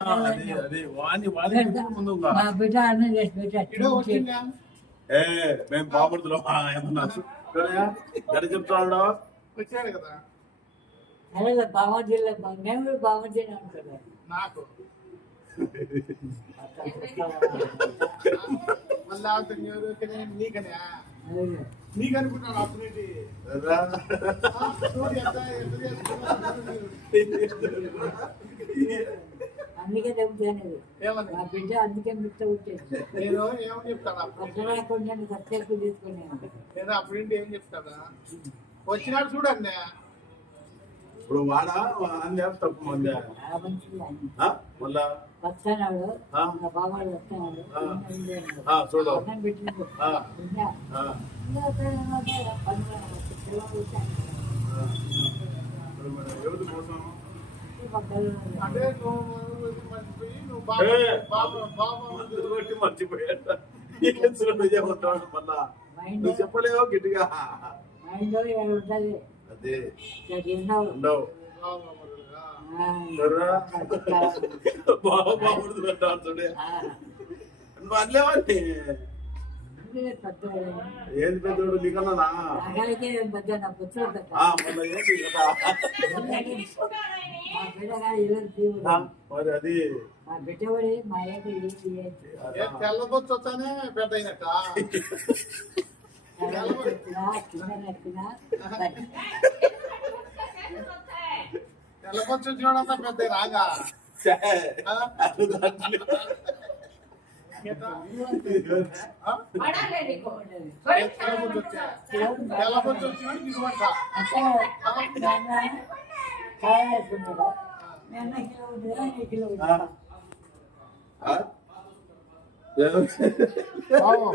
అదే వాణి ముందు మా బిడ్డ అన్నం చేసి పెట్టా మేము బాబుడుతున్నాం ఏమన్నా గడ చెప్తాడు వచ్చాడు కదా అదే బామర్జిలో నేను కూడా బామర్జిని అనుకున్నాను నాకు మళ్ళీ నీకనే నీకు అనుకుంటాను అప్పుడేంటి అందుకే చెబుతాను మా బిడ్డ అందుకే మిట్ట వచ్చేది నేను ఏమని చెప్తాను అర్థం నేను సత్యాకు తీసుకున్నాను నేను అప్పుడేంటి ఏం చెప్తాడా వచ్చినాడు చూడండి ఇప్పుడు వాడా అన్ని తప్పు మంది మళ్ళా వస్తున్నాడు బాబాడు వస్తున్నాడు చూడు అన్నం పెట్టిండు ఎవరి కోసం అంటే మర్చిపోయి నువ్వు మర్చిపోయాడు మళ్ళా నువ్వు చెప్పలేవు గట్టిగా అదే ఉండవు బాగుపడుతు అంటారు చూడే నువ్వు అనలేవని ఏది పెద్దోడు నీకన్నా ఏంటి మరి అది మా బిడ్డవాడి మా తెల్లబొచ్చు వస్తానే పెద్ద అయినట్ట తెల్లబొచ్చు వచ్చినంత పెద్ద రాగా తెల్లబొచ్చు వచ్చినాడు దిగుబడతా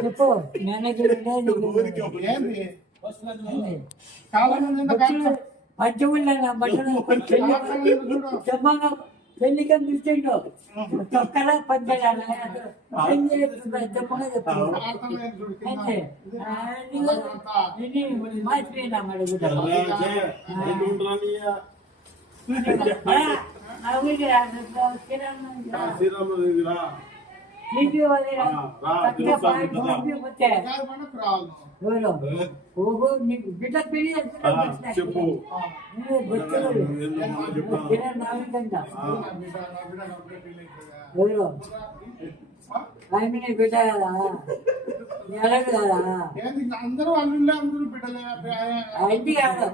చెప్పు మేనేజర్ పంచముళ్ళ బట్టలు పెళ్లిగా నిలిచిండు తొక్కల పంచాడు మార్చిపోయినా మరి బిడ్డ చెప్పు ఆయన బిడ్డ కదా ఎలాగ కదా అందరూ అల్లుళ్ళే అందరూ బిడ్డలే ఇంటి కాదు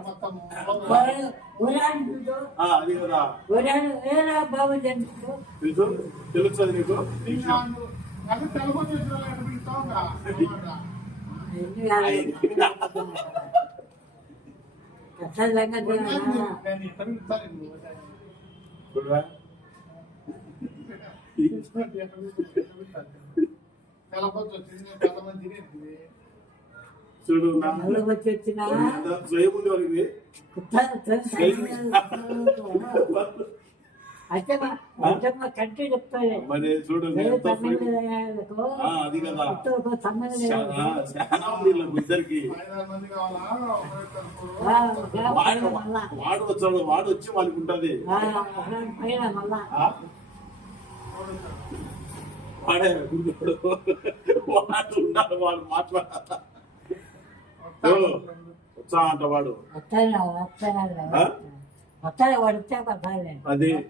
బాబు తెలుస్తుంది నీకు తెలబొచ్చు వచ్చింది చాలా మంచిగా చూడు వచ్చి వచ్చిన కంటే చెప్తాను మరి చూడు అది కదా ఇద్దరికి వాడు వచ్చాడు వాడు వచ్చి వాళ్ళకి ఉంటది వాడే వాడు ఉండాలి వాడు మాట్లాడాలి వచ్చా అంట వాడు అది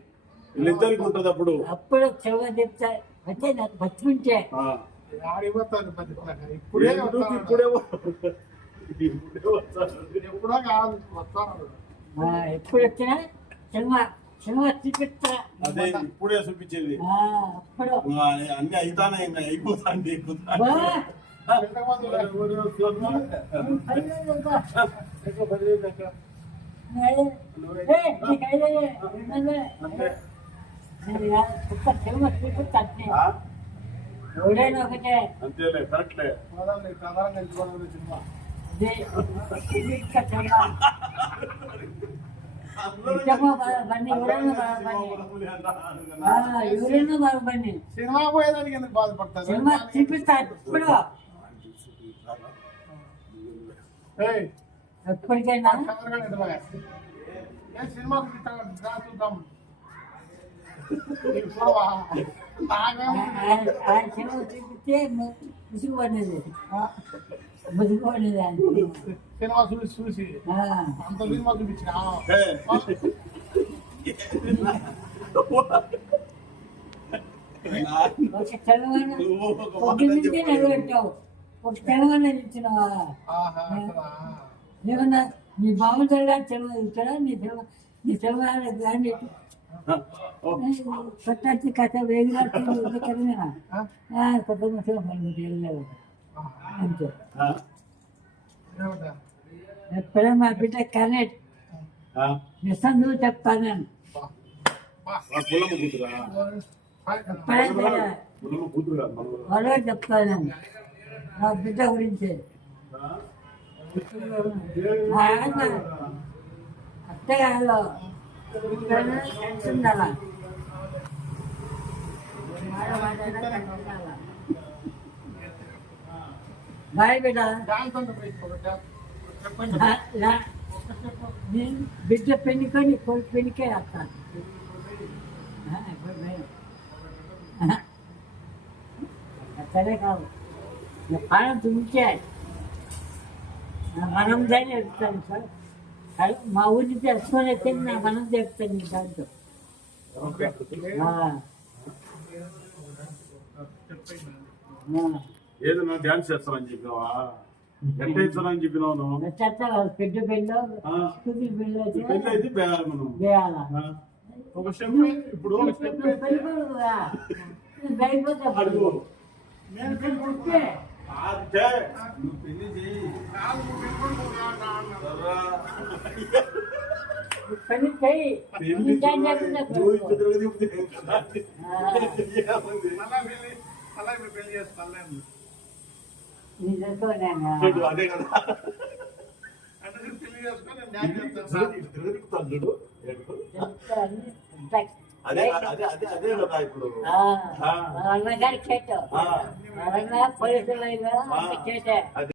వీళ్ళిద్దరికి ఉంటది అప్పుడు అప్పుడు చెవుగా చెప్తా అంటే నాకు బతుకుంటే ఇప్పుడే ఎప్పుడో కాదు వస్తాను ఎప్పుడు వచ్చినా సినిమా సినిమా చూపిస్తా అదే ఇప్పుడే చూపించేది అప్పుడు అన్ని అయితానే ఇంకా అయిపోతాండి ఎవడైనా ఒకటే అంతేలే కరెక్ట్లే సినిమా పోయేదానికి ఎందుకు బాధపడతారు సినిమా చూపిస్తా ఇప్పుడు ఎప్పటికైనా సినిమా చూద్దాం చూడవా నాకేమో ఆయన సినిమా చూపిస్తే ముసుగు పడినది ముసుగు పడినది ఆయన సినిమా చూసి చూసి ఆ. అంత సినిమా చూపించిన ఒక తెలంగాణ పొద్దున్నే నిలబెట్టావు ఒక తెలంగాణ ఇచ్చినావా ఏమన్నా నీ బాగుంటాడా తెలంగాణ ఇచ్చాడా నీ తెలంగాణ కానీ కొత్త కథ వేదిగా కొత్త ముసలి పని అంతే ఎప్పుడే మా బిడ్డ కనెక్ట్ నిజం నువ్వు చెప్తాను పుల్లమ్మ కూతురా ఎప్పుడైతే పుల్లమ్మ కూతురు కాదు మనవరు. వాళ్ళే చెప్తాను నా బిడ్డ గురించి అత్తగారు ఉండాలా బాయ్ బిడ్డ నేను బిడ్డ పెళ్ళికొని కొడుకు పెళ్ళికే వస్తాను సరే కాదు పానం తుంచే మనం దాన్ని చెప్తాను సార్ అది మా ఊరి తెలుసుకొని వచ్చింది నా మనం చెప్తాను దాంతో ఏదైనా డాన్స్ చేస్తానని చెప్పినావా ఎట్లా ఇస్తానని చెప్పినావు నువ్వు చెప్తా పెద్ద పెళ్ళి ఆ. కూతురు పెళ్ళి వచ్చి పెళ్ళి అయితే బేయాలి మనం చేయాలా ఆ. ఒక స్టెప్ ఇప్పుడు ఒక స్టెప్ అడుగు నేను పెళ్ళి అంటే నువ్వు పెళ్లి చేయి సర్రా. పని చెయ్యి పెళ్లి నువ్వు ఇంత తిరగదిప్పుతే కదా. ఏముంది? అలా పెళ్లి చేస్తాను చూడు, అదే కదా అంటే పెళ్లి చేసుకొని నేను డ్యాన్స్ చేస్తాను ఇటు తిరగదిప్పుతాను చూడు ఎటు? అదే అదే అదే అదే కదా ఇప్పుడు అన్నగారు చేశావు ఆ. అన్న పోలీసులు ఆ. చేశా అదే